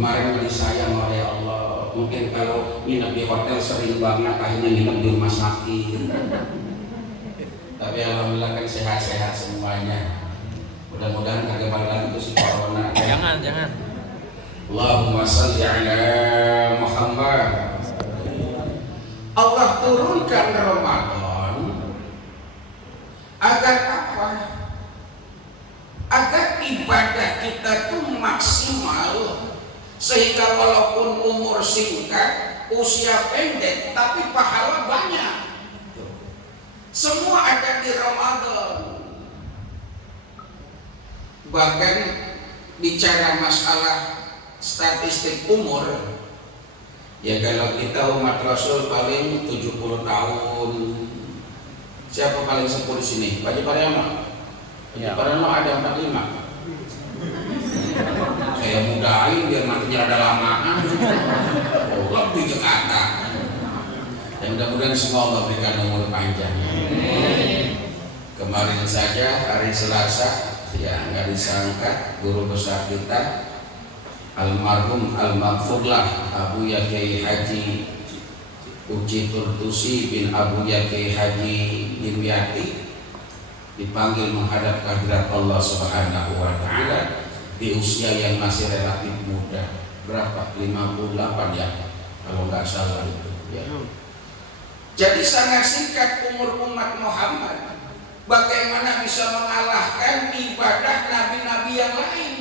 Kemarin beli sayang oleh Allah, mungkin kalau nginep di hotel sering banget, akhirnya nginep di rumah sakit. Tapi alhamdulillah kan sehat-sehat semuanya. Mudah-mudahan kagak balik itu si corona. Jangan. Allahumma salli ala Muhammad. Allah turunkan Ramadan agar apa? Agar ibadah kita tuh maksimal, sehingga walaupun umur singkat, usia pendek, tapi pahala banyak. Semua ada di Ramadan. Bahkan bicara masalah statistik umur, ya kalau kita umat Rasul paling 70 tahun. Siapa paling sepuh di sini? Pak Haji Paryono. Haji Paryono ada 45. Saya mudahin biar nantinya ada lamaan. Lebih ke kata. Dan mudah-mudahan semua Allah berikan umur panjang. Kemarin saja hari Selasa, ya nggak disangka guru besar kita almarhum al-maghfurlah Abu Kiai Haji Uci Turtusi bin Abu Kiai Haji Dimyati dipanggil menghadap kehadirat Allah Subhanahu wa taala di usia yang masih relatif muda. Berapa? 58 ya kalau nggak salah itu ya. Jadi sangat singkat umur umat Muhammad. Bagaimana bisa mengalahkan ibadah nabi-nabi yang lain?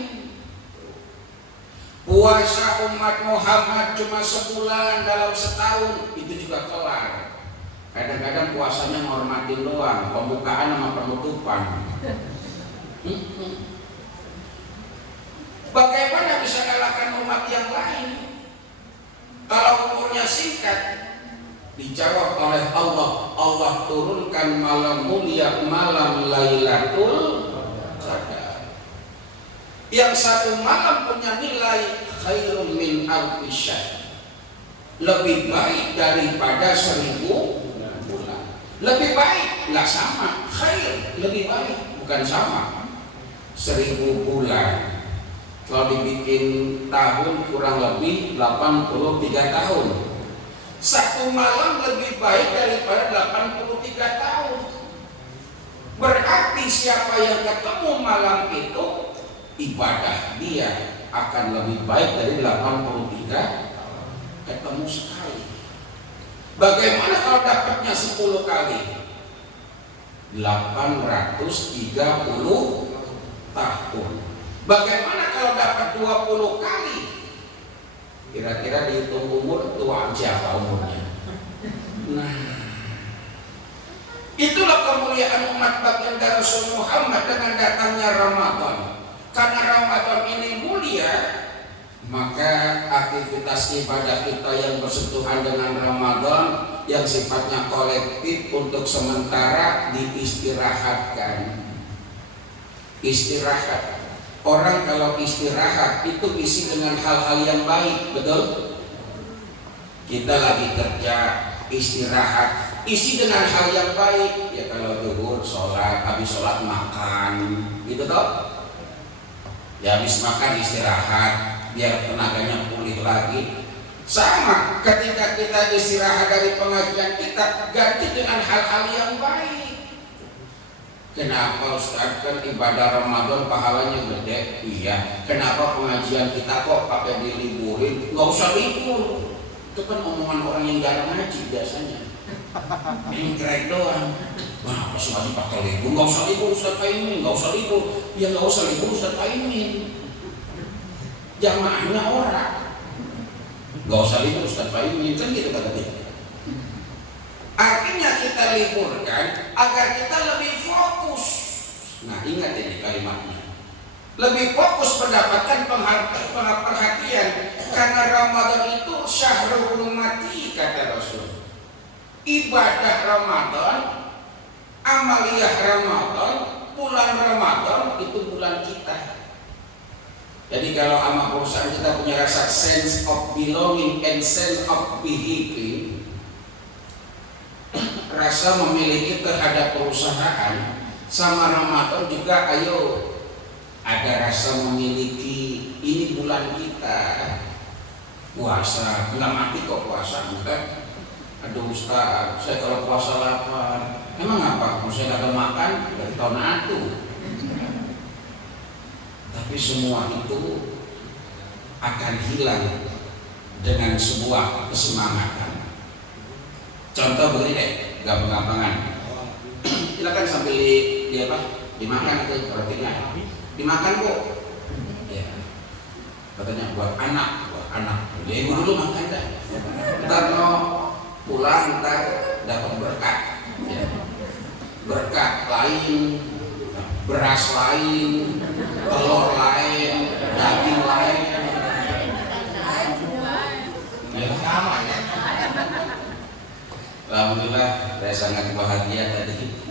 Puasa umat Muhammad cuma sebulan dalam setahun, itu juga kelar. Kadang-kadang puasanya menghormatin doang, pembukaan sama penutupan. Bagaimana bisa mengalahkan umat yang lain? Kalau umurnya singkat, dijawab oleh Allah. Allah turunkan malam mulia, malam Lailatul Qadar, yang satu malam punya nilai khairun min alfi syahr, lebih baik daripada 1000 bulan. Lebih baik, nggak sama. Khair, lebih baik, bukan sama. 1000 bulan kalau dibikin tahun kurang lebih 83 tahun. Satu malam lebih baik daripada 83 tahun. Berarti siapa yang ketemu malam itu, ibadah dia akan lebih baik dari 83 ketemu sekali. Bagaimana kalau dapatnya 10 kali? 830 tahun. Bagaimana kalau dapat 20 kali? Kira-kira dihitung umur, tua siapa umurnya? Nah, itulah kemuliaan umat baginda Rasul Muhammad dengan datangnya Ramadan. Karena Ramadan ini mulia, maka aktivitas ibadah kita yang bersentuhan dengan Ramadan yang sifatnya kolektif untuk sementara diistirahatkan. Istirahat. Orang kalau istirahat itu isi dengan hal-hal yang baik, betul? Kita lagi kerja, istirahat, isi dengan hal yang baik. Ya kalau zuhur sholat, habis sholat makan, gitu toh. Ya habis makan istirahat, biar tenaganya pulih lagi. Sama, ketika kita istirahat dari pengajian kita, ganti dengan hal-hal yang baik. Kenapa Ustaz, kan ibadah Ramadan pahalanya gede? Iya. Kenapa pengajian kita kok pakai diliburin? Nggak usah libur. Itu kan omongan orang yang jarang ngaji biasanya. Mengkrek doang. Wah, pas masih pakai libur? Nggak usah libur Ustaz Paimin. Nggak usah libur. Ya nggak usah libur Ustaz Paimin. Jamaahnya orang. Nggak usah libur Ustaz Paimin. Kan gitu kata dia. Artinya kita liburkan agar kita lebih fokus. Nah, ingat ini kalimatnya. Lebih fokus mendapatkan perhatian. Karena Ramadan itu syahrul hurmati, kata Rasul. Ibadah Ramadan, amaliyah Ramadan, bulan Ramadan itu bulan kita. Jadi kalau sama perusahaan kita punya rasa sense of belonging and sense of behaving, rasa memiliki terhadap perusahaan, sama Ramadan juga ayo ada rasa memiliki, ini bulan kita. puasa, nggak mati kok puasa, bukan? Aduh Ustaz, saya kalau puasa lapar. Emang apa? Kalau saya kagak makan dari tahun itu. Tapi semua itu akan hilang dengan sebuah kesemangatan. Contoh begini deh, gampang-gampangan. Silakan sambil dimakan itu rotinya. Dimakan Bu. Ya. Katanya buat anak. Ya ibu dulu makan dah. Ntar mau pulang ntar dapat berkat. Ya. Berkat lain, beras lain, telur lain, daging lain. Ya sama ya. Alhamdulillah saya sangat bahagia tadi.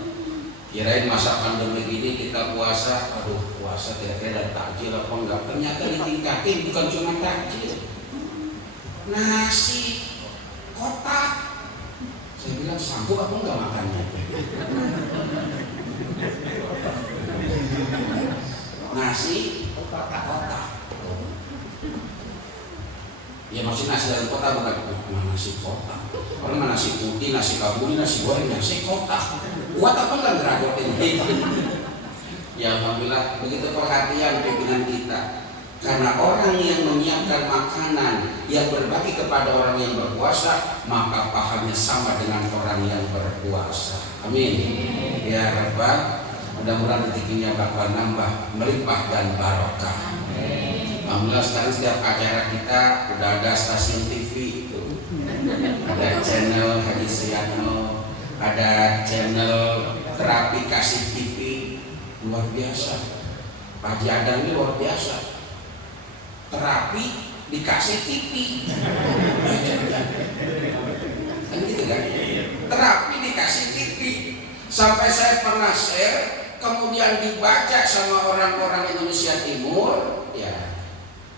Kirain masa pandemi ini kita puasa, aduh puasa kira-kira ada takjil apa enggak? Ternyata ditingkatin bukan cuma takjil, nasi kotak. Saya bilang sanggup apa enggak makannya? Nasi kotak. Ya maksudnya nasi dalam kotak bukan nasi kotak. Orang nasi putih, nasi kabuli, nasi goreng, nasi kotak. Buat apa enggak ngeragotin itu? Ya Alhamdulillah begitu perhatian pimpinan kita. Karena orang yang menyiapkan makanan yang berbagi kepada orang yang berpuasa, maka pahalanya sama dengan orang yang berpuasa. Amin. Ya Rabbal, mudah-mudahan rezekinya bakal nambah, melimpah dan barokah. Alhamdulillah sekarang setiap acara kita udah ada stasiun TV itu. Ada channel Haji Suyatno, ada channel terapi kasih TV, luar biasa. Pak Haji Adam ini luar biasa, terapi dikasih TV. Kan gitu kan? Terapi dikasih TV. Sampai saya pernah share, kemudian dibaca sama orang-orang Indonesia Timur, ya.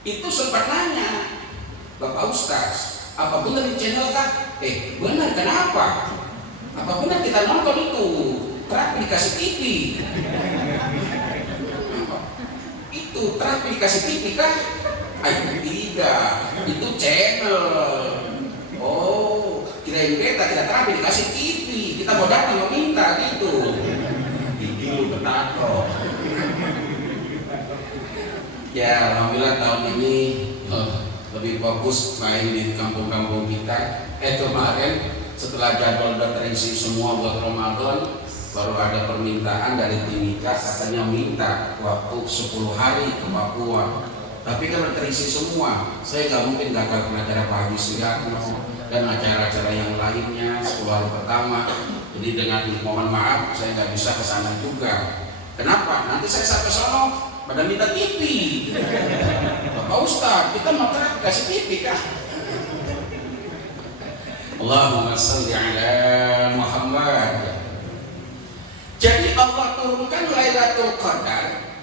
Itu sempat nanya, Bapak Ustaz, apa benar di channel kah? Benar, kenapa? Apa benar kita nonton itu? Terapi dikasih TV. Itu terapi dikasih TV kah? Tidak, itu channel. Oh, kirain kita terapi dikasih TV. Kita mau datang meminta gitu. Gigi lu benato. Ya, alhamdulillah tahun ini lebih fokus main di kampung-kampung kita. Kemarin setelah jadwal udah terisi semua buat Ramadan, baru ada permintaan dari Timika, katanya minta waktu 10 hari ke Papua. Tapi kan terisi semua. Saya nggak mungkin gagal acara Pak Haji Suyatno dan acara-acara yang lainnya 10 hari pertama. Jadi dengan mohon maaf saya nggak bisa ke sana juga. Kenapa? Nanti saya sampai sono pada minta TV. Bapak Ustaz, kita mau kasih TV kah? Allahumma salli ala Muhammad. Jadi Allah turunkan Lailatul Qadar.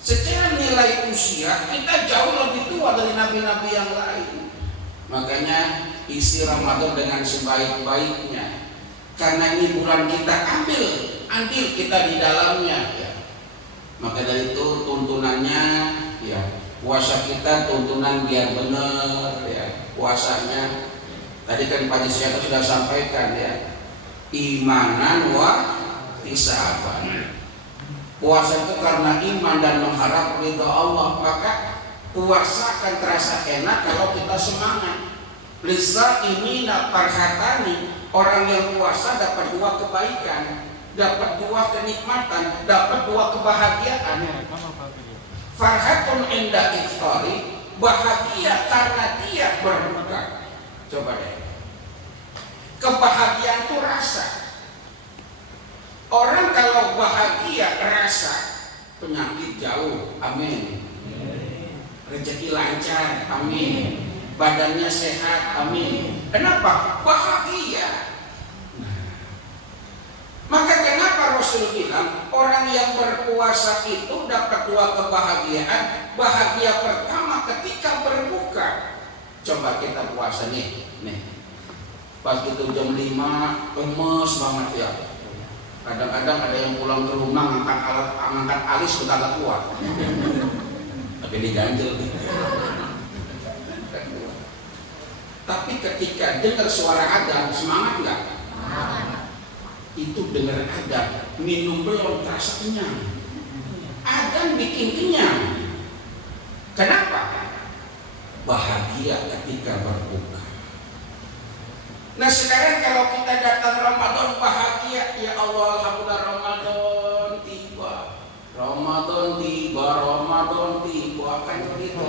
Secara nilai usia kita jauh lebih tua dari nabi-nabi yang lain. Makanya isi Ramadan dengan sebaik-baiknya. Karena ini bulan kita ambil kita di dalamnya. Ya. Maka dari itu tuntunannya, ya puasa kita tuntunan biar benar, ya puasanya. Tadi kan Pak Haji sudah sampaikan ya, imanan wa hisaban. Puasa itu karena iman dan mengharap ridha Allah, maka puasa akan terasa enak kalau kita semangat. Lisa ini parhatani, orang yang puasa dapat 2 kebaikan, dapat 2 kenikmatan, dapat 2 kebahagiaan. Farhatun inda iftari, bahagia karena dia berbuka. Coba deh, kebahagiaan itu rasa. Orang kalau bahagia rasa, penyakit jauh, amin. Rezeki lancar, amin. Badannya sehat, amin. Kenapa? Bahagia. Maka kenapa Rasul bilang orang yang berpuasa itu dapat 2 kebahagiaan. Bahagia pertama ketika berbuka. Coba kita puasa nih. Pas itu jam 5 lemes banget ya. Kadang-kadang ada yang pulang ke rumah ngangkat alis udah agak kuat. Tapi diganjel. Tapi ketika dengar suara adzan, semangat nggak? Itu dengar adzan, minum belum terasa kenyang. Adzan bikin kenyang. Kenapa? Bahagia ketika berbuka. Nah sekarang kalau kita datang Ramadan bahagia, ya Allah alhamdulillah Ramadan tiba. Ramadan tiba, Ramadan tiba, kan gitu.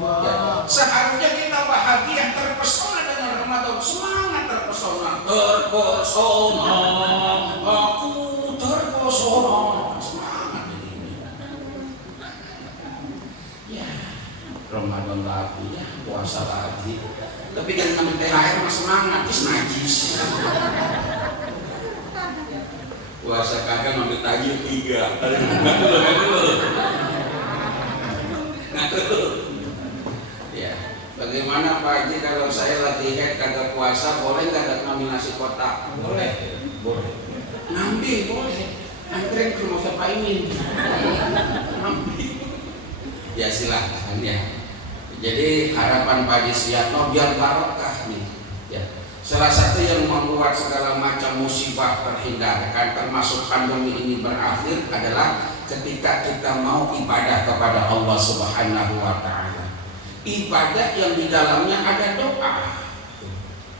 Ya, seharusnya kita bahagia, terpesona dengan Ramadan, semangat terpesona, aku terpesona, semangat ini. Ya, Ramadan lagi, ya puasa lagi, tapi kan ngambil THR mah semangat, is najis. Puasa kagak ngambil tajil 3. Ngaku. Ya, bagaimana Pak Haji kalau saya lagi head kagak puasa, boleh nggak ngambil nasi kotak? Boleh. Ngambil boleh. Anterin ke rumah Pak Imin. Ngambil. Ya silahkan ya. Jadi harapan Pak Haji Suyatno biar barokah nih. Ya. Salah satu yang membuat segala macam musibah terhindarkan, termasuk pandemi ini berakhir, adalah ketika kita mau ibadah kepada Allah Subhanahu wa Ta'ala. Ibadah yang di dalamnya ada doa.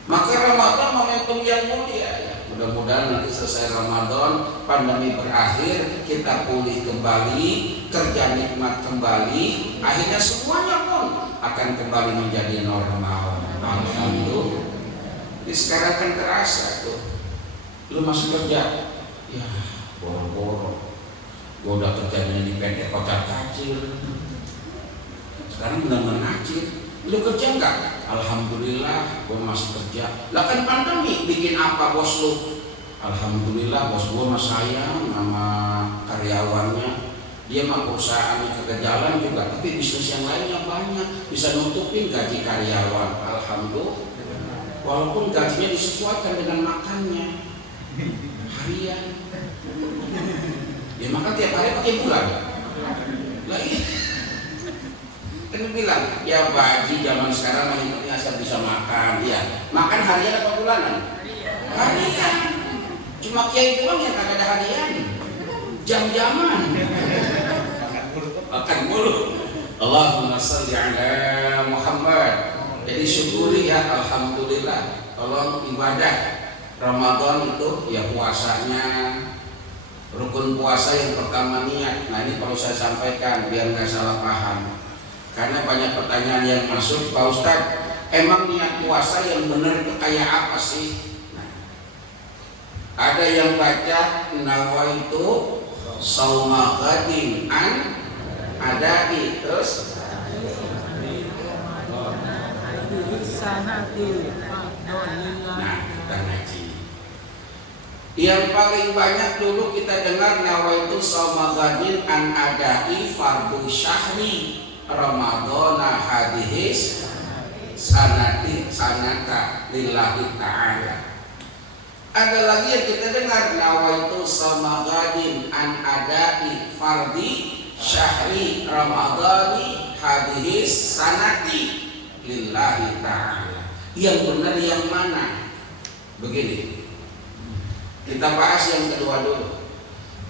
Maka Ramadan momentum yang mulia ya. Mudah-mudahan nanti selesai Ramadan, pandemi berakhir, kita pulih kembali, kerja nikmat kembali, akhirnya semuanya pun akan kembali menjadi normal. Alhamdulillah. Jadi sekarang kan terasa tuh, lu masuk kerja, ya boro-boro, gue udah kerjanya di PT Kota Kacil, sekarang benar-benar ngacil. Lu kerja enggak? Alhamdulillah, gue masih kerja. Lah kan pandemi, bikin apa bos lu? Alhamdulillah, bos gue mah sayang sama karyawannya. Dia mah perusahaannya kejalan juga, tapi bisnis yang lainnya banyak, bisa nutupin gaji karyawan. Alhamdulillah. Walaupun gajinya disesuaikan dengan makannya harian, dia makan tiap hari pakai bulan. Lah iya, kan bilang ya Pak Haji zaman sekarang mah asal bisa makan, ya makan harian apa bulanan? Harian. Cuma kiai doang yang kagak ada harian, jam-jaman makan mulu. Allahumma sholli ala Muhammad. Jadi syukuri ya, alhamdulillah. Tolong ibadah Ramadan itu ya puasanya, rukun puasa yang pertama niat. Nah ini perlu saya sampaikan biar nggak salah paham. Karena banyak pertanyaan yang masuk, Pak Ustadz, emang niat puasa yang benar itu kayak apa sih? Nah, ada yang baca nawaitu shauma ghadin an adai, terus nah kita ngaji. Yang paling banyak dulu kita dengar nawaitu shauma ghadin an adai fardu syahri Ramadana hadis sanata lillahi ta'ala. Ada lagi yang kita dengar nawaitu shauma ghadin an adai fardi syahri Ramadani hadis sanati lillahi ta'ala. Yang benar yang mana? Begini, kita bahas yang kedua dulu.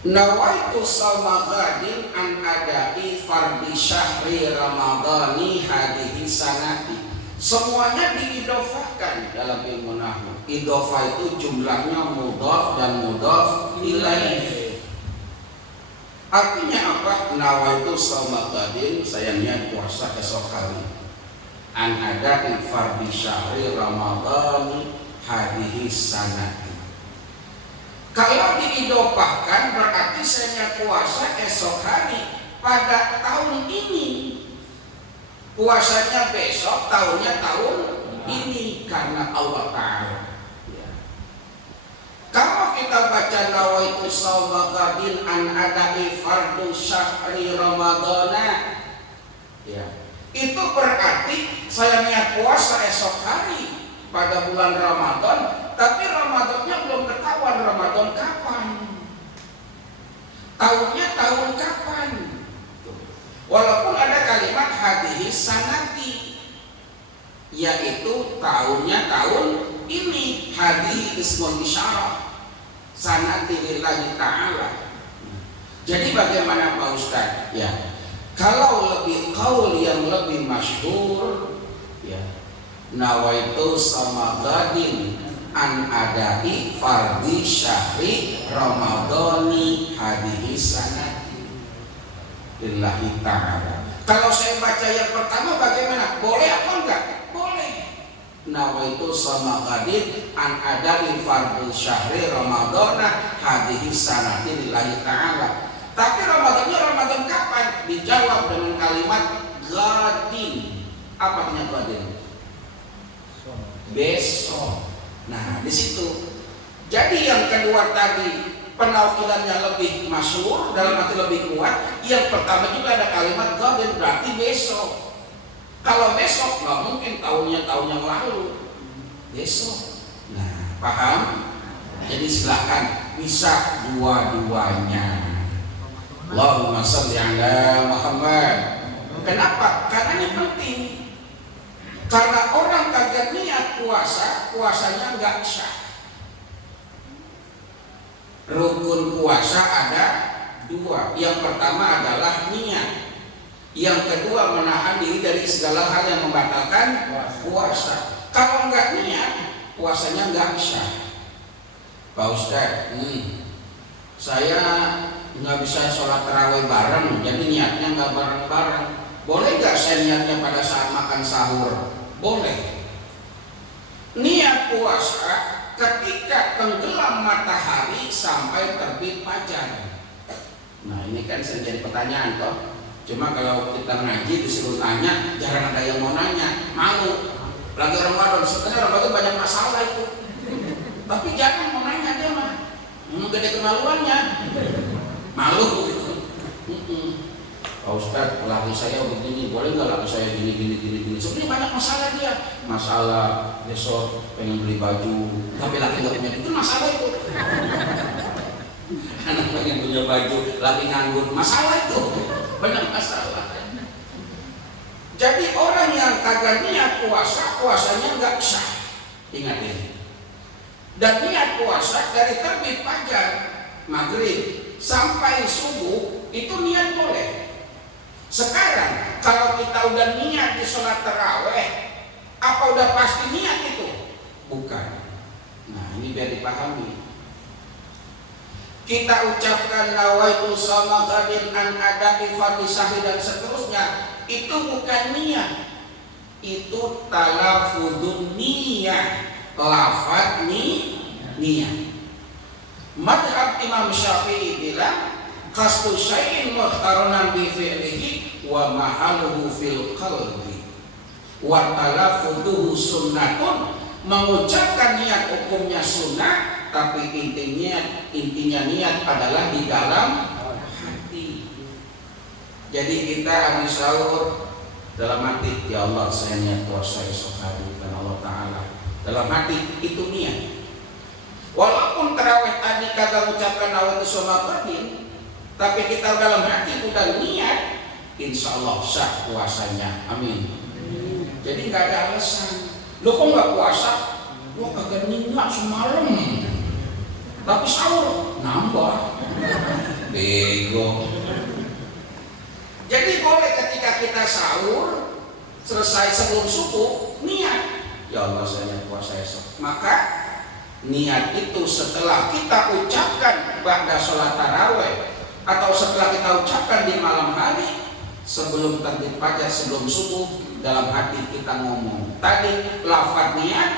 Nawaitu shauma ghadin an adai fardi syahri Ramadani hadhihi sanati. Semuanya diidofahkan dalam ilmu nahwu. Idofah itu jumlahnya mudhaf dan mudhaf ilaih. Artinya apa? Nawaitu shauma ghadin, saya niat puasa esok hari. An adai fardi syahri Ramadani hadhihi sanati. Kalau diidopahkan berarti saya puasa esok hari pada tahun ini. Puasanya besok, tahunnya tahun ini karena Allah Ta'ala. Ya. Kalau kita baca nawaitu shauma ghadin an adai fardu syahri Ramadana, ya, itu berarti saya niat puasa esok hari pada bulan Ramadan, tapi Ramadannya belum ketahuan Ramadan kapan, tahunnya tahun kapan. Walaupun ada kalimat hadhihi sanati, yaitu tahunnya tahun ini. Hadhihi ismun isyarah sanati lillahi ta'ala. Jadi bagaimana Pak Ustadz? Ya, kalau lebih qaul yang lebih masyhur, ya, nawaitu samadadin an adai fardhi syahri ramadhani hadhihi sanati lillahi ta'ala. Kalau saya baca yang pertama bagaimana? Boleh apa enggak? Boleh. Nawaitu samadadin an adai fardhi syahri ramadhana hadhihi sanati lillahi ta'ala. Tapi Ramadannya Ramadan kapan? Dijawab dengan kalimat gadin. Apa artinya gadin? Besok. Nah, di situ. Jadi yang kedua tadi penaukilannya lebih masyhur, dalam arti lebih kuat. Yang pertama juga ada kalimat gadin, berarti besok. Kalau besok nggak mungkin tahun yang lalu. Besok. Nah, paham? Jadi silakan bisa dua-duanya. Allahumma shalli ala Muhammad. Kenapa? Karena ini penting. Karena orang kagak niat puasa, puasanya enggak sah. Rukun puasa ada dua. Yang pertama adalah niat. Yang kedua menahan diri dari segala hal yang membatalkan puasa. Kalau enggak niat, puasanya enggak sah. Pak Ustadz, saya nggak bisa sholat tarawih bareng, jadi niatnya nggak bareng-bareng. Boleh nggak saya niatnya pada saat makan sahur? Boleh. Niat puasa ketika tenggelam matahari sampai terbit fajar. Nah ini kan sering jadi pertanyaan toh. Cuma kalau kita ngaji disuruh tanya, jarang ada yang mau nanya, malu. Lagi Ramadan, sebenarnya Ramadan banyak masalah itu. Tapi jangan mau nanya dia mah, gede kemaluannya. Malu begitu. Pak Ustadz, laki saya begini, boleh nggak laki saya gini. Sebenarnya banyak masalah dia. Masalah besok pengen beli baju, tapi laki nggak punya, itu masalah itu. Anak pengen punya baju, laki nganggur, masalah itu. Banyak masalah. Jadi orang yang kagak niat puasa, puasanya nggak sah. Ingat ini. Dan niat puasa dari terbit fajar maghrib sampai subuh itu niat boleh. Sekarang kalau kita udah niat di sholat taraweh, apa udah pasti niat itu? Bukan. Nah ini biar dipahami. Kita ucapkan nawaitu samadadin an adai fardhi syahri dan seterusnya, itu bukan niat. Itu talafudun niyah, lafaz niat. Madhab Imam Syafi'i bilang qasdu syai'in mukhtaronan bi fi'lihi wa mahaluhu fil qalbi wa talaffuduhu sunnatun. Mengucapkan niat hukumnya sunnah, tapi intinya niat adalah di dalam hati. Jadi kita habis sahur dalam hati, ya Allah saya niat puasa esok hari karena Allah Ta'ala. Dalam hati itu niat. Walaupun tarawih tadi kagak mengucapkan nawaitu sholatadin, tapi kita dalam hati udah niat, insya Allah sah puasanya. Amin. Jadi nggak ada alasan. Lo kok nggak puasa? Lo kagak nyenyak semalam, tapi sahur nambah. Bego. Jadi boleh ketika kita sahur selesai sebelum subuh niat, ya Allah saya niat puasa esok. Maka niat itu setelah kita ucapkan ba'da sholat taraweh atau setelah kita ucapkan di malam hari sebelum terbit fajar, sebelum subuh, dalam hati kita ngomong tadi lafaz niat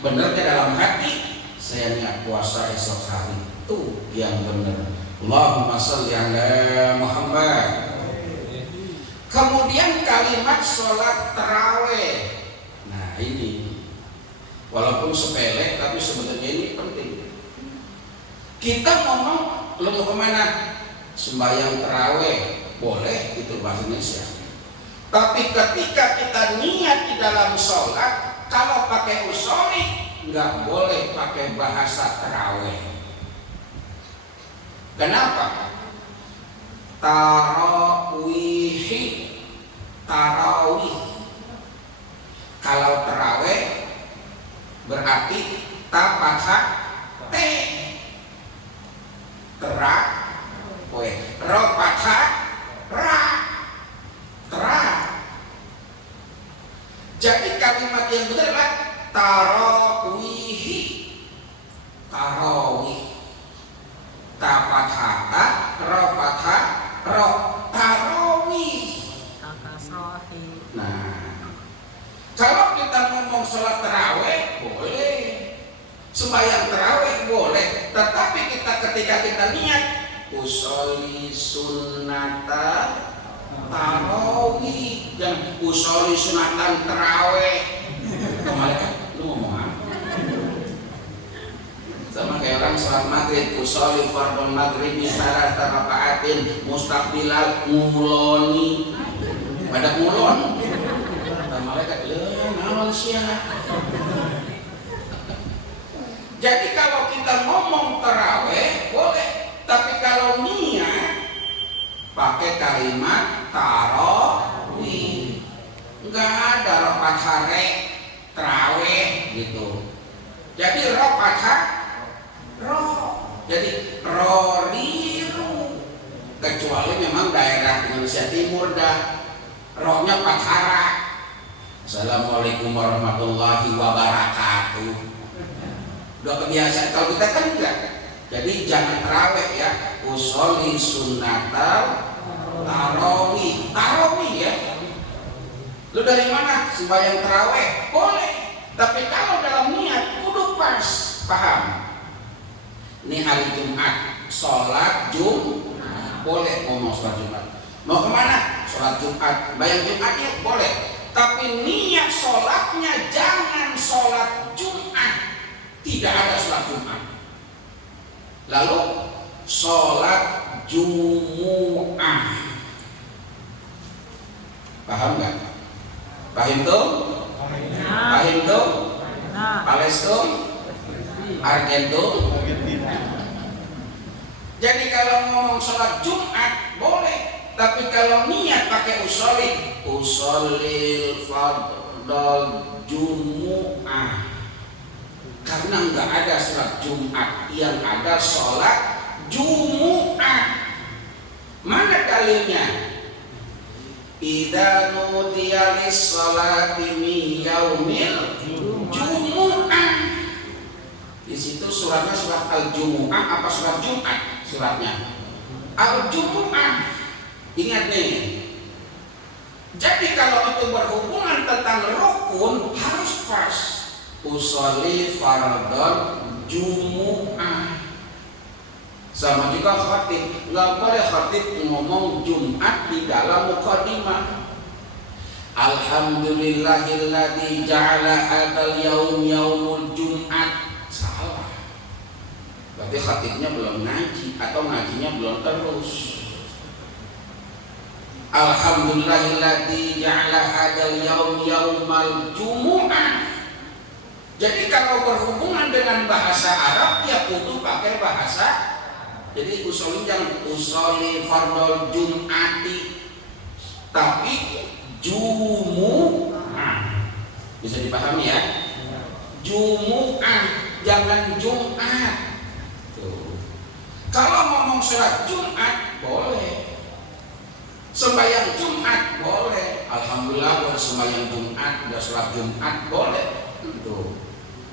benernya dalam hati, saya niat puasa esok hari, itu yang benar. Allahumma shalli ala Muhammad. Kemudian kalimat sholat taraweh, nah ini walaupun sepele tapi sebenarnya ini penting. Kita ngomong lo mau kemana? Sembahyang taraweh, boleh itu bahasa Indonesia. Tapi ketika kita niat di dalam sholat, kalau pakai usoli nggak boleh pakai bahasa taraweh. Kenapa? Tarawih. Kalau terawih berarti ta fathah te, terawih, ro fathah ra, tera. Jadi kalimat yang benar adalah tarawih, tarawih, ta fathah ta, ro fathah ro, tarawih. Nah, kalau kita ngomong sholat terawih boleh, sembahyang terawih boleh, tetapi ketika kita niat usolli sunnata tarawih, dan usolli sunatan terawih. Malaikat, lu ngomong apa? Sama kayak orang sholat maghrib, usolli fardhu maghrib misalnya rakaatin mustaqbilal nguloni, pada ngulon. Malaikat, naon sia. Jadi kalau kita ngomong tarawih boleh, tapi kalau niat pakai kalimat tarawih, enggak ada rokat hare tarawih gitu. Jadi rokat ro, jadi roriru, kecuali memang daerah Indonesia Timur dah rohnya pathara. Assalamualaikum warahmatullahi wabarakatuh. Udah kebiasaan, kalau kita kan enggak. Jadi jangan terawih ya, usolli sunnatal tarawih, tarawih ya. Lu dari mana sembahyang terawih? Boleh, tapi kalau dalam niat kudu pas, paham? Ini hari Jumat, sholat Jumat, boleh ngomong sholat Jumat. Mau kemana? Sholat Jumat, bayang Jumatnya boleh, tapi niat sholatnya jangan sholat Jumat. Tidak ada sholat Jumat. Lalu sholat Jumu'ah, paham nggak? Paham tuh? Paham tuh? Palestum? Argentum? Jadi kalau ngomong sholat Jumat boleh, tapi kalau niat pakai usolil fardhul Jumu'ah, karena nggak ada sholat Jumat, yang ada sholat Jumu'ah. Mana dalilnya? Idza nudiya lis-sholati min yaumil Jumu'ah. Di situ suratnya surat Al-Jumu'ah apa surat Jumat? Suratnya Al-Jumu'ah. Ingat nih. Jadi kalau itu berhubungan tentang rukun harus pas. Usolli fardhul Jumu'ah. Sama juga khatib, nggak boleh khatib ngomong Jumat di dalam muqaddimah. Alhamdulillahilladzi ja'ala hadzal yaum yaumul Jum'at. Salah. Berarti khatibnya belum ngaji atau ngajinya belum terus. Alhamdulillahilladzi ja'ala hadzal yaum yaumal Jumu'ah. Jadi kalau berhubungan dengan bahasa Arab ya kudu pakai bahasa. Jadi usolli jangan usolli fardhul Jum'ati, tapi Jumu'ah. Bisa dipahami ya? Jumu'ah, jangan Jumat. Tuh. Kalau ngomong sholat Jumat boleh, sembahyang Jumat boleh. Alhamdulillah sembahyang Jumat, udah sholat Jumat boleh. Tuh.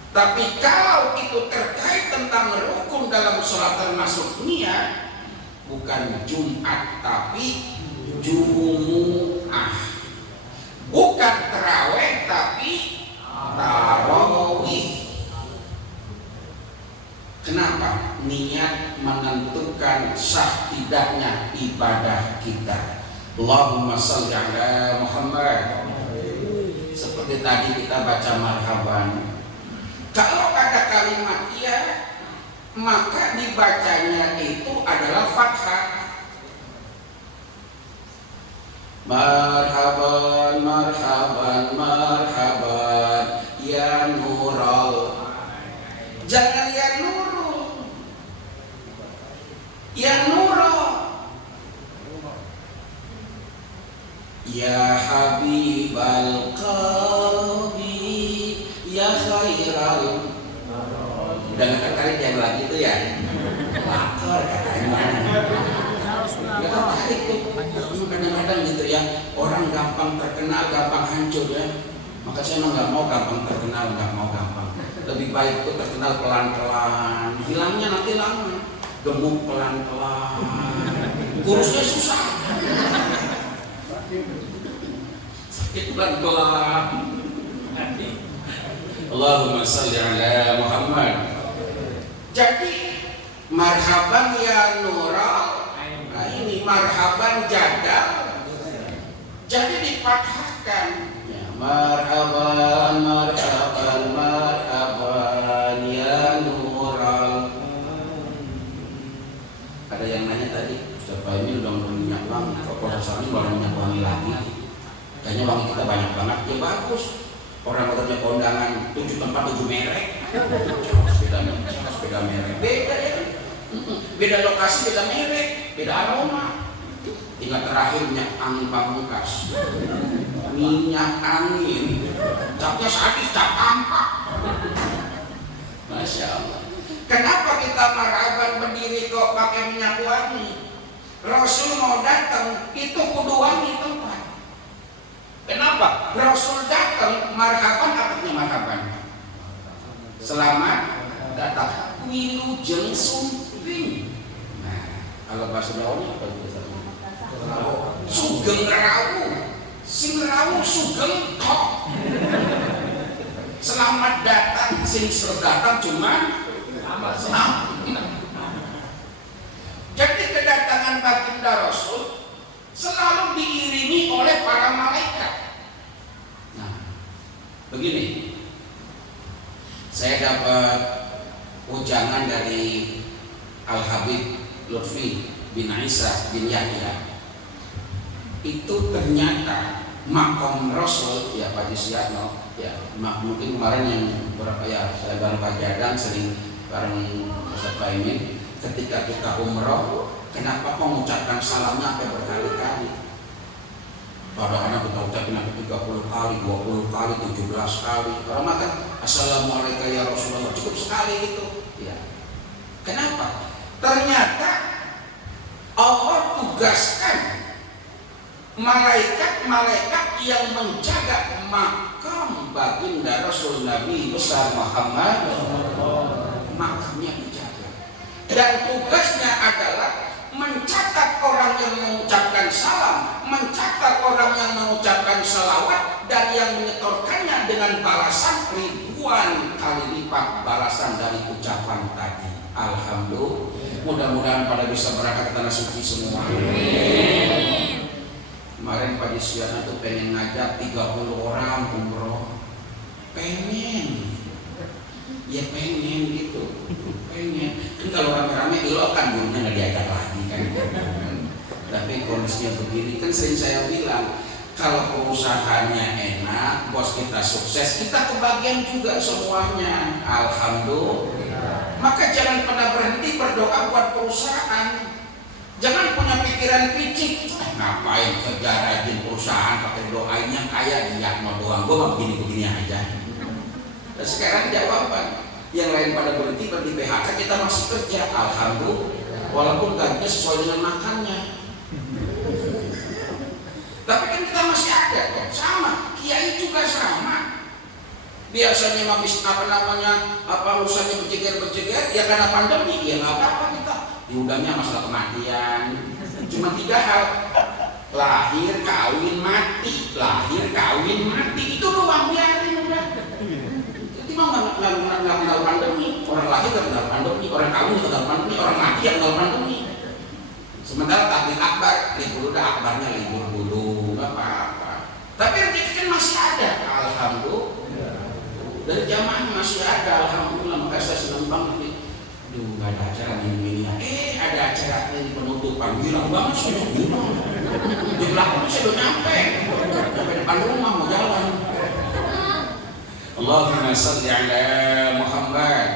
Tapi kalau itu terkait tentang rukun dalam sholat termasuk niat, bukan Jumat tapi Jumu'ah, bukan terawih tapi tarawih. Kenapa? Niat menentukan sah tidaknya ibadah kita. Allahumma shalli ala Muhammad. Seperti tadi kita baca marhaban. Kalau ada kalimat iya, maka dibacanya itu adalah fathah. Marhaban, marhaban, marhaban, ya nurul. Jangan ya nurul, ya nurul. Ya habibal qalbi, yang lagi itu ya lapar katanya. Nggak tertarik tuh. Kadang-kadang gitu ya, orang gampang terkenal, gampang hancur ya. Maka saya emang nggak mau gampang terkenal, nggak mau gampang. Lebih baik tuh terkenal pelan-pelan, hilangnya nanti lama. Gemuk pelan-pelan, kurusnya susah. Sakit pelan-pelan. Allahumma salli ala Muhammad. Jadi marhaban ya Nural. Nah ini marhaban jadal. Jadi dipatahkan ya, marhaban marhaban marhaban ya Nural. Ada yang nanya tadi, Ustaz Fahmi udah minyak wangi, kok proses ini baru minyak wangi lagi? Kayaknya wangi kita banyak banget. Ya bagus. Orang katanya kondangan 7 tempat 7 merek. Beda merek. Beda ya. Beda lokasi, beda merek, beda aroma. Tinggal terakhir minyak angin pamungkas. Minyak angin. Capnya sadis, cap tampak. Masya Allah. Kenapa kita marhaban berdiri kok pakai minyak wangi? Rasul mau datang itu kudu wangi tempat. Kenapa? Rasul datang marhaban, artinya marhaban. Selamat datang. Wilujeng sumping. Nah, kalau bahasa Jawanya apa itu? Sugeng rawu. Sing rawu sugeng kok. Selamat datang, sing datang cuma selamat. Jadi kedatangan baginda Rasul selalu diiringi oleh para malaikat. Nah, begini, saya dapat ujangan dari Al-Habib Lutfi bin Isa bin Yahya. Itu ternyata makom Rasul ya Pak Jisyatno ya, mungkin kemarin yang berapa ya saya bareng Pak Jadang sering bareng Ustaz Fahmi ketika kita umroh. Kenapa mengucapkan salamnya sampai berkali-kali? Padahal kita ucapin sampai 30 kali, 20 kali, 17 kali. Orang makan assalamualaikum ya Rasulullah cukup sekali itu. Ya. Kenapa? Ternyata Allah tugaskan malaikat-malaikat yang menjaga makam baginda Rasul Nabi besar Muhammad. Makamnya dijaga. Dan tugasnya adalah mencatat orang yang mengucapkan salam, mencatat orang yang mengucapkan salawat, dan yang menyetorkannya dengan balasan ribuan kali lipat balasan dari ucapan tadi. Alhamdulillah. Mudah-mudahan pada bisa berangkat ke tanah suci semua. Kemarin Pak Jisyana tuh pengen ngajak 30 orang umroh. Pengen. Ya pengen gitu. Pengen. Kan kalau rame-rame dulu kan gurunya nggak diajak lagi kan. Tapi kondisinya begini kan sering saya bilang, kalau perusahaannya enak, bos kita sukses, kita kebagian juga semuanya. Alhamdulillah. Maka jangan pernah berhenti berdoa buat perusahaan. Jangan punya pikiran picik. Ngapain kerja rajin perusahaan pakai doanya kayak dia mau doang, gue mau begini-begini aja. Dan sekarang jawaban yang lain pada berhenti PHK, kita masih kerja. Alhamdulillah. Walaupun gajinya sesuai dengan makannya. Tapi kan kita masih ada kok. Sama, kiai juga sama. Biasanya habis urusannya berjeger-berjeger ya karena pandemi, ya nggak apa-apa kita. Diundangnya masalah kematian. Cuma 3 hal. Lahir, kawin, mati. Lahir, kawin, mati. Itu doang, biarin udah. Jadi mah nggak kenal pandemi. Orang lahir nggak kenal pandemi, orang kawin nggak kenal pandemi, orang mati nggak kenal pandemi. Sementara takbir akbar, libur udah akbarnya libur dulu, nggak apa-apa. Tapi rezeki kan masih ada, alhamdulillah. Dari jamaah masih ada, alhamdulillah. Maka saya senang banget nih. Duh, nggak ada acara ini. Ada acara ini penutupan, bilang banget saya bilang. Di belakang saya udah nyampe depan rumah mau jalan. Allahumma salli ala Muhammad.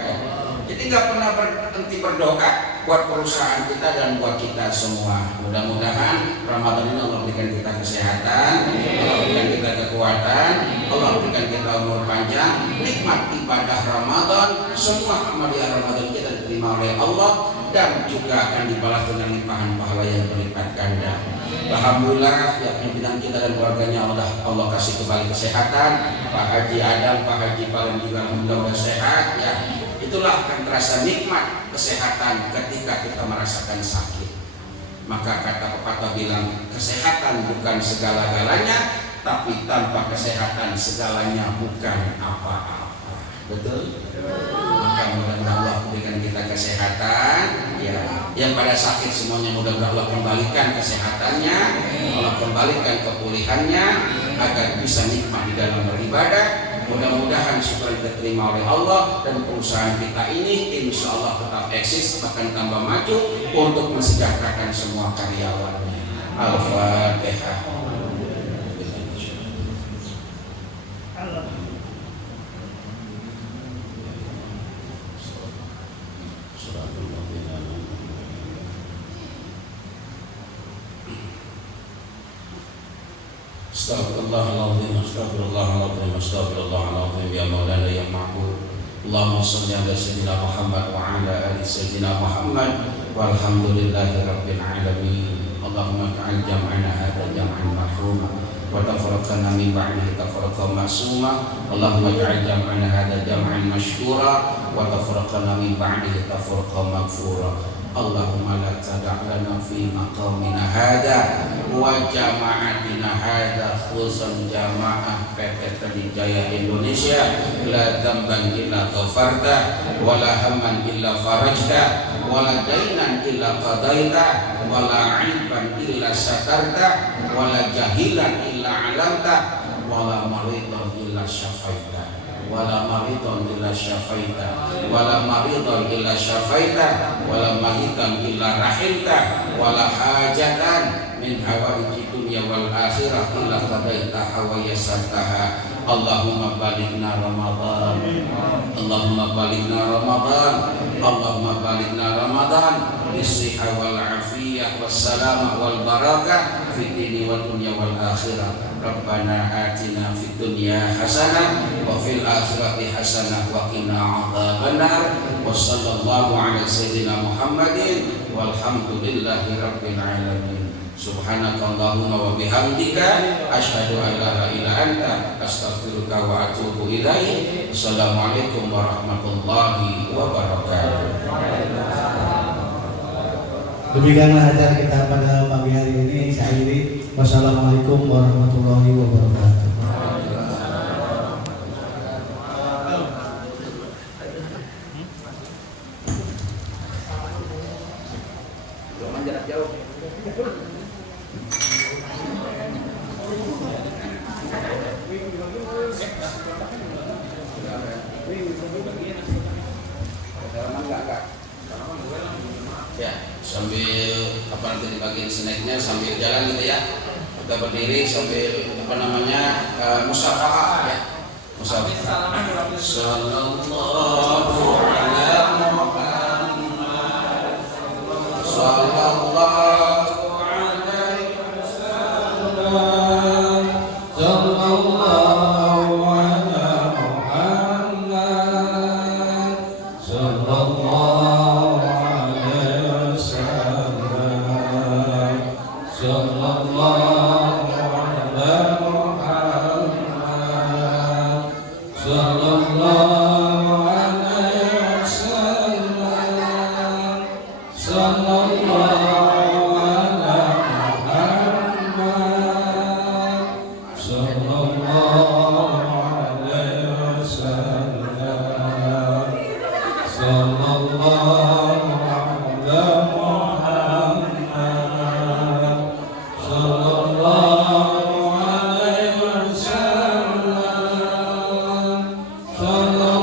Jadi nggak pernah berhenti berdoa buat perusahaan kita dan buat kita semua. Mudah-mudahan Ramadan ini Allah berikan kita kesehatan, Allah berikan kita kekuatan, Allah berikan kita umur panjang, nikmat ibadah Ramadan, semua amalia Ramadan kita diterima oleh Allah dan juga akan dibalas dengan limpahan pahala yang berlipat ganda. Alhamdulillah ya pimpinan kita dan keluarganya Allah kasih kembali kesehatan. Pak Haji Adam, Pak Haji Paling juga alhamdulillah sehat ya. Itulah akan terasa nikmat kesehatan ketika kita merasakan sakit. Maka kata pepatah bilang kesehatan bukan segala-galanya, tapi tanpa kesehatan segalanya bukan apa-apa. Betul? Maka mudah-mudahan Allah berikan kita kesehatan ya. Yang pada sakit semuanya mudah-mudahan Allah kembalikan kesehatannya, Allah kembalikan kepulihannya agar bisa nikmat di dalam beribadah. Mudah-mudahan supaya diterima oleh Allah dan perusahaan kita ini insya Allah tetap eksis bahkan tambah maju untuk mensejahterakan semua karyawannya. Al-Fatihah. Astaghfirullahaladzim, astaghfirullahaladzim, astaghfirullahaladzim, ya Maulana ya Ma'bud. Allahumma salli ala Sayyidina Muhammad wa ala ali Sayyidina Muhammad walhamdulillahi rabbil alamin. Allahumma ta'al jam'ana hadha jam'an mahrum wa tafarraqana min ba'dihi tafarraqan ma'suma. Allahumma ta'al jam'ana hadha jam'an mashkura wa tafarraqana min ba'dihi tafarraqan maghfura. Allahumma la tada' lana fi maqamina hadha wa jama'atina hadha khususan jama'ah PT Trijaya Indonesia la damban illa ghafarta wa la hamman illa farajta wa la dainan illa qadaita wa la 'aiban illa satarta wa la jahilan illa 'alamta wa la maridan illa syafaita wala maridon illa syafaita wala maridon illa syafaita wala mahitan illa rahimta wala hajatan min hawaiji dunya wal akhirah illa qadaitaha wa yassartaha. Allahumma balighna Ramadan, Allahumma balighna Ramadan, Allahumma balighna Ramadan bisihha wal afiyah was salamah wal barakah fid dini wal dunya wal akhirah. Rabbana atina fid dunya hasanah wa fil akhirati hasanah wa qina adzabannar. Wa sallallahu ala sayyidina Muhammadin walhamdulillahi rabbil alamin. Subhanakallahumma wa bihamdika asyhadu an la ilaha illa anta astaghfiruka wa atubu ilaik. Assalamualaikum warahmatullahi wabarakatuh. Demikianlah acara kita pada pagi hari ini. Saya akhiri. Wassalamualaikum warahmatullahi wabarakatuh. Jarak jauh. Ya, sambil apa nanti di bagian snacknya sambil jalan gitu ya. Kita berdiri sambil apa namanya musafahah ya. Musafahah. Sallallahu ala Muhammad. Sallallahu alaihi wasallam. Sallallahu ala Muhammad. Sallallahu alaihi wasallam. Sallallahu ala Muhammad. Sallallahu alaihi wasallam. Sallallahu ala Muhammad. Sallallahu alaihi wasallam. Sallallahu ala Muhammad. Sallallahu alaihi wasallam. Sallallahu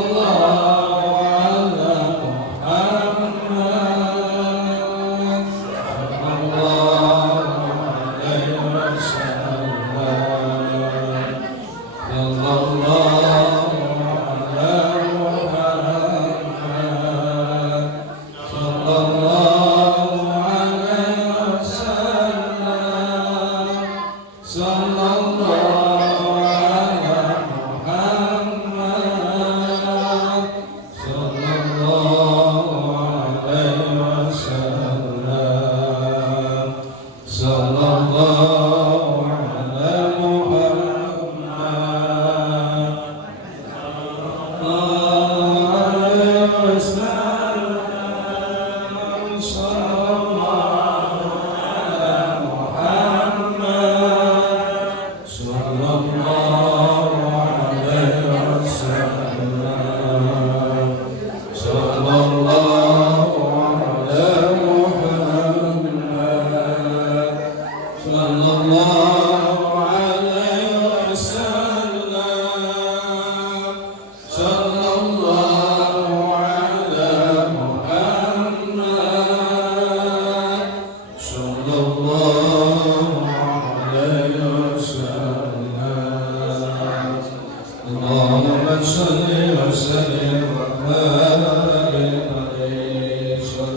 Allahumma salli wa sallim wa barik alaihi. Ustaz,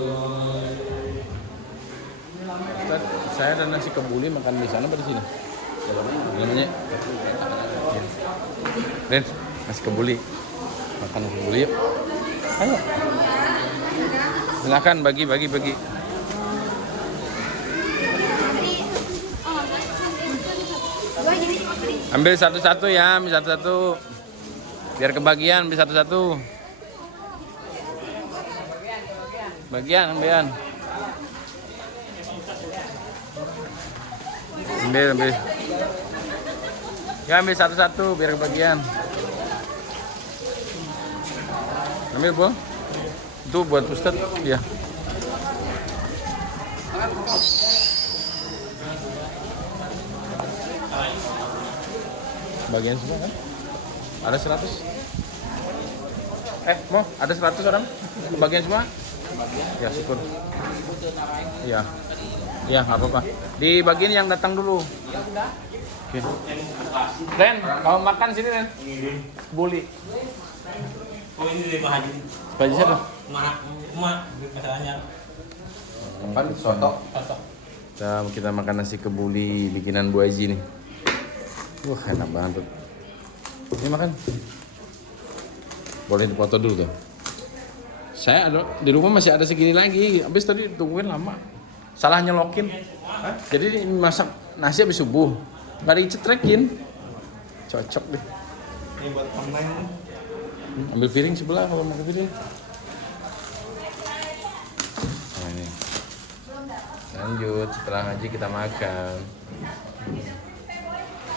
saya ada nasi kebuli makan di sana apa di sini? Namanya? Ren, nasi kebuli. Makan nasi kebuli yuk. Ayo. Silakan bagi. Ambil satu-satu ya, ambil satu-satu. Biar kebagian, ambil satu-satu. Bagian. Ambil. Ya, ambil satu-satu biar kebagian. Ambil, Bu. Itu buat Ustadz, ya. Bagian semua kan? Ada 100. Mau ada 100 orang? Bagian semua? Ya, syukur. Iya. Iya, nggak apa-apa. Di bagian yang datang dulu. Oke. Ren, mau makan sini, Ren? Buli. Oh ini dari Pak Haji. Pak Haji siapa? Masalahnya. Kan soto. Kita makan nasi kebuli bikinan Bu Haji nih. Wah, enak banget tuh. Ini makan. Boleh dipoto dulu tuh. Saya ada di rumah masih ada segini lagi. Habis tadi tungguin lama. Salah nyelokin. Jadi masak nasi habis subuh. Nggak dicetrekin. Cocok deh. Ini buat pemain. Ambil piring sebelah kalau mau ke piring. Nah, ini. Lanjut setelah ngaji kita makan.